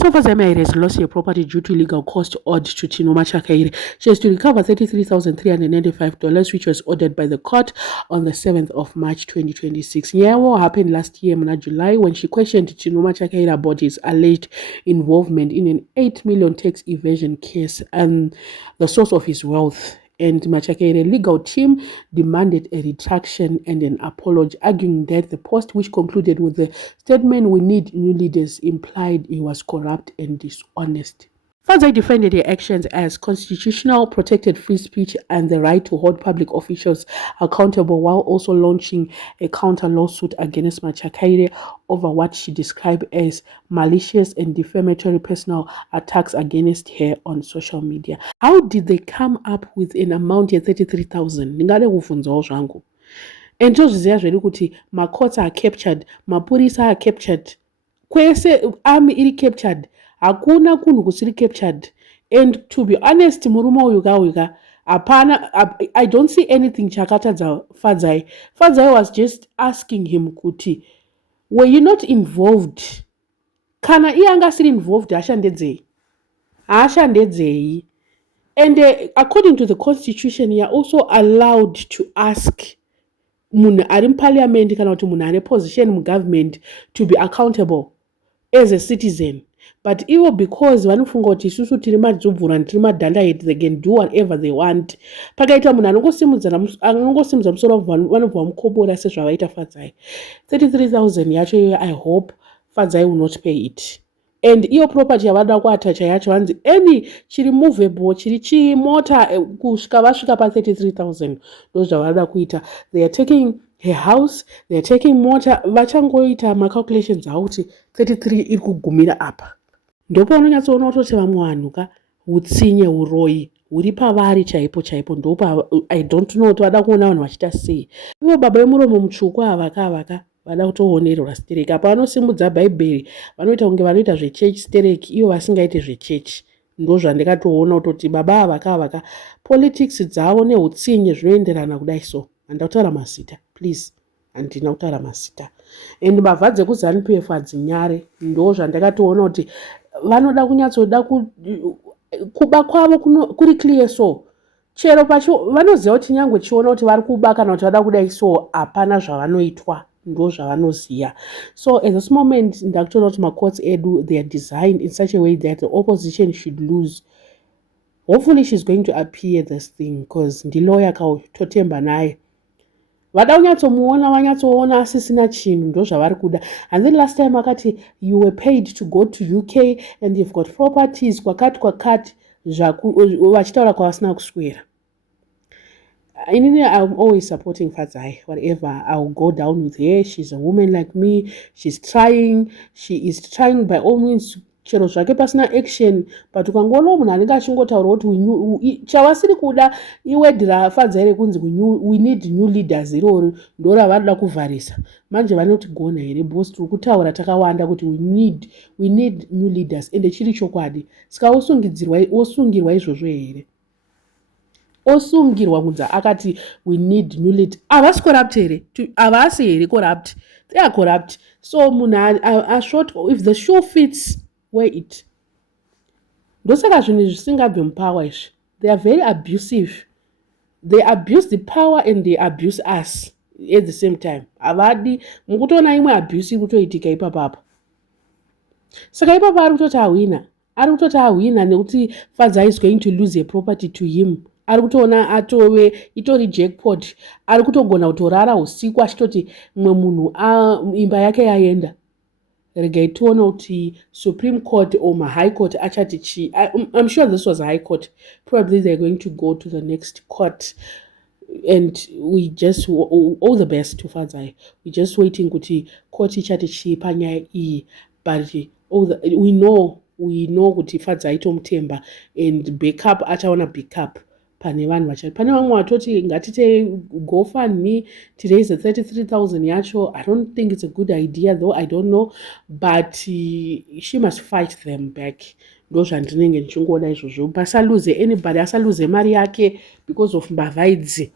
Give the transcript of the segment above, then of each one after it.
So Fadzai has lost her property due to legal costs owed to Chinua Achebe. She has to recover $33,395, which was ordered by the court on the 7th of March 2026. Nyawo happened last year in July when she questioned Chinua Achebe about his alleged involvement in an 8 million tax evasion case and the source of his wealth. And Machakere legal team demanded a retraction and an apology, arguing that the post, which concluded with the statement "We need new leaders," implied he was corrupt and dishonest. Fadzai defended her actions as constitutional, protected free speech and the right to hold public officials accountable, while also launching a counter lawsuit against Machakere over what she described as malicious and defamatory personal attacks against her on social media. How did they come up with an amount of 33,000? Ndingade kuvunzawo zvangu. And tozviziva zvedu kuti macourts are captured, mapurisa are captured, kwese army iri captured, hakuna kunhu kusiri captured. And to be honest, murume uyu kauyu hapana, I don't see anything chakatadza Fadzai. Fadzai was just asking him kuti, were you not involved? Kana iye anga asiri involved, ashandedzei? Ashandedzei. And according to the constitution, you are also allowed to ask munhu ari muparliament kana kuti munhu ane position mugovernment to be accountable as a citizen. But even because vanofunga kuti isusu tiri madzubvura tiri madhandaheti, they can do whatever they want. Pakaita munhu anongosimudza musoro vanobva vamukobora sezvavaita Fadzai. 33,000 yacho iyoyo, I hope Fadzai will not pay it. And iyo property yavada kuatacha yacho vanzi any chiri movable chiri chimota kusvika vasvika pa 33,000 ndozvavada kuita. They are taking her house, they are taking mota, vachangoita macalculations avo kuti 33 iri kugumira apa. Ndopo unonyatsoona kutoti vamwe vanhu utsinye uroyi huri pavari chaipo chaipo. Ndopa I don't know kuti vada kuona vanhu vachiita sei. Ivo baba vemuromo mutsvuku avaka vada kutoonerwa stereki. Apa vanosimudza bhaibheri vanoita kunge vanoita zvechechi stereki, ivo vasingaiti zvechechi. Ndozvandikatoona kutoti baba avaka politics dzavo neutsinye zvinoenderana kudai so. Handina kutaura mazita, please. Handina kutaura mazita. And mbavha dzekuZANU-PF hadzinyare. Ndozvandakatoona kuti vanoda kunyatsoda kuba kwavo kuri clear so. Chero pacho vanoziva kuti nyangwe chiona kuti vari kuba kana kuti vada kudai so hapana zvavanoitwa. Ndozvavanoziva. So at this moment ndakutoona kuti macourts edu, they are designed in such a way that the opposition should lose. Hopefully she's going to appear this thing because ndilawyer kautotemba naye. Vada kunyatsomuona vanyatsoona asisina chinhu ndozvavari kuda. And then last time akati you were paid to go to UK and you've got properties kwakati vachitaura kwavasina kuswera. I'm always supporting Fadzai, whatever. I'll go down with her. She's a woman like me. She is trying by all means chero zvake pasina action, but ukangoona munhu anenge achingotaura kuti chavasiri kuda iwedhira Fadzai rekunzi we need new leaders iroro ndoravanoda kuvharisa. Manje vanotigona here boss, tiri kutaura takawanda kuti we need new leaders ende chiri chokwadi. Saka osungirwa izvozvo here. Osungirwa kunza akati we need new lead. Avasi corrupt here. Avasi here corrupt. They are corrupt. So munhu ashort, if the shoe fits, wear it. Ndosaka zvinhu zvisingabve mupower izvi. They are very abusive. They abuse the power and they abuse us at the same time. Avadi mukutoona imwe abuse kutoitika ipapapa. Saka ipapa ari kutoti ahwina nekuti Fadzai is going to lose a property to him. Ari kutoona atove itori jackpot. Ari kutogona kutorara usiku achitoti mwe munhu imba yake yaenda. Regai tione kuti Supreme Court or High Court achati chi. I'm sure this was a High Court. Probably they're going to go to the next court. And we just all the best to Fadzai. We just waiting kuti court ichati chi panyaya iyi. But we know kuti Fadzai tomutemba and backup achaona backup. Pane vamwe vatoti ngatite GoFundMe to raise the 33,000 yacho. I don't think it's a good idea though. I don't know, but she must fight them back. Ndozvandinenge ndichingoona izvozvo. Pasaluze anybody, asaluze mari yake because of mbavha idzi.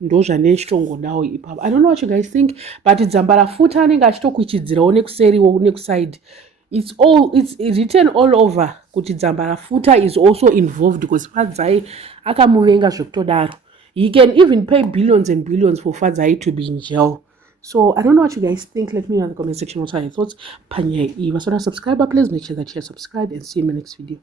Ndozvandichitongodawo ipapo. I don't know what you guys think, but dzamba rafuta anenge achitokuchidzirawo nekuseriwo nekuside. it's written all over kuti Dzamba Rafuta is also involved because Fadzai akamuvenga zvekutodaro. He can even pay billions and billions for Fadzai to be in jail. So I don't know what you guys think. Let me know in the comment section what are your thoughts. Panya, if you want to subscribe, please make sure that you are subscribed and see you in my next video.